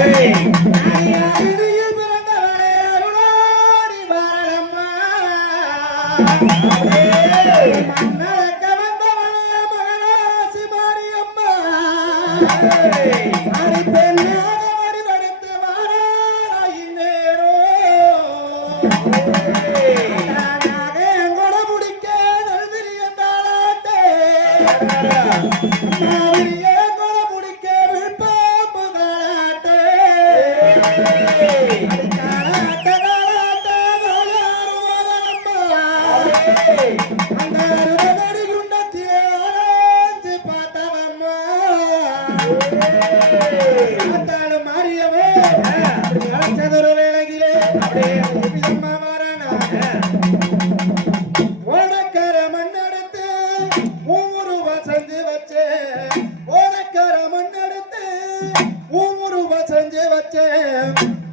ஏய் மாறியவே சதுர வேலகிலே அப்படியே அம்மா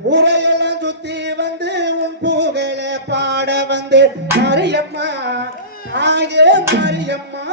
உரையெல்லாம் சுத்தி வந்து உன் பூகளை பாட வந்து Mariamma Aake Mariamma.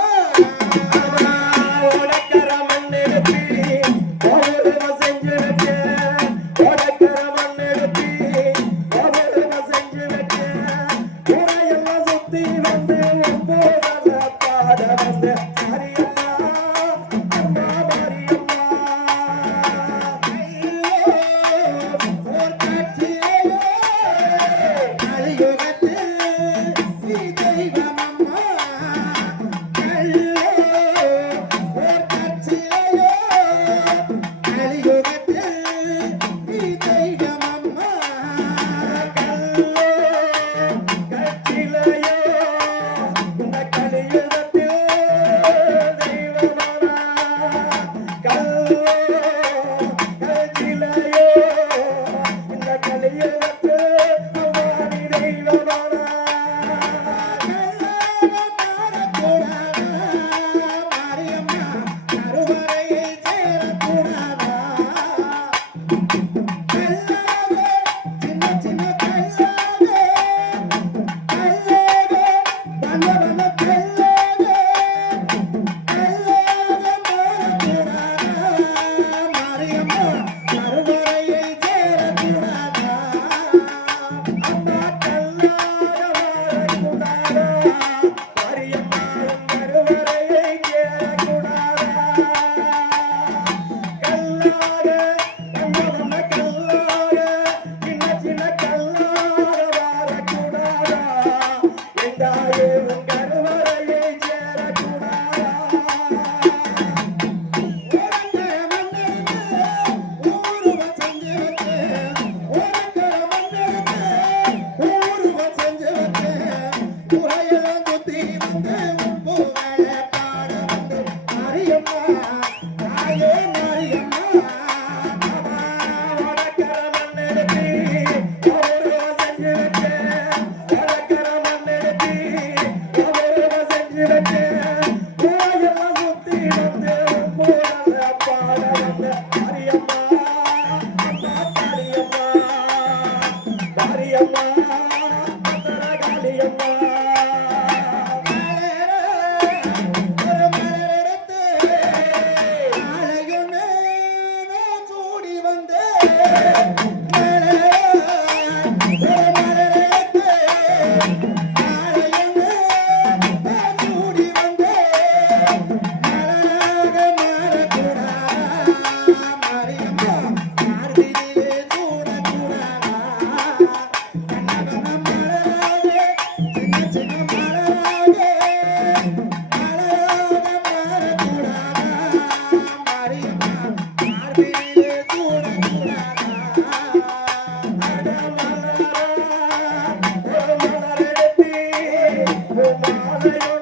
Thank you.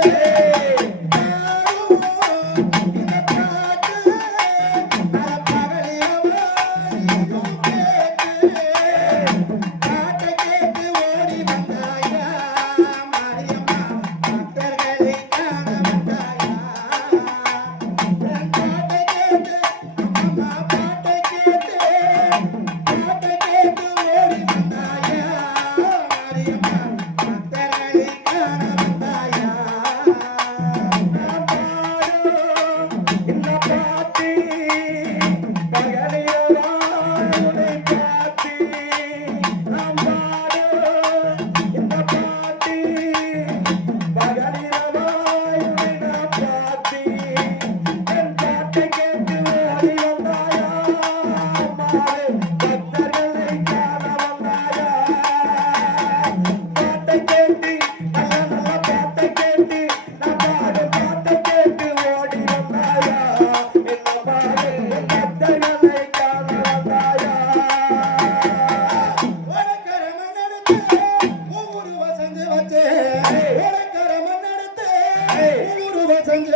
Yeah.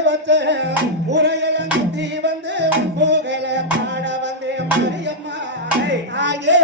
வச்ச உரையில சுத்தி வந்து போகல காண வந்தேன் மரியம்மா. ஆகே